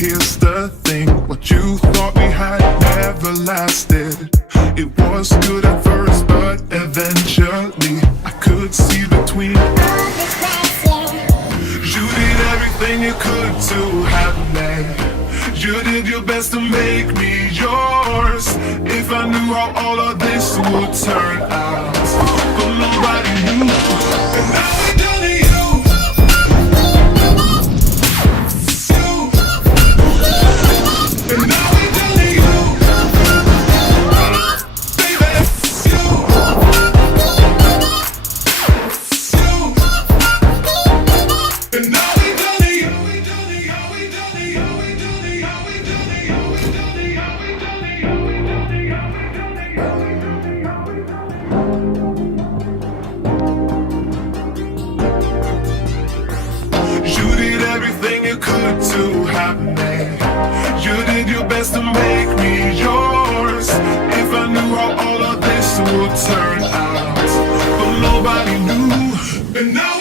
here's the thing, what you thought we had never lasted. It was good at first, but eventually I could see between. You did everything you could to have me. You did your best to make me yours. If I knew how all of this would turn out, but nobody knew. And now we're down to you. And now we're down to you. Baby, you. And now we're down to you. You did everything you could to have me. You did your best to make me yours. If I knew how all of this would turn out, but nobody knew. And now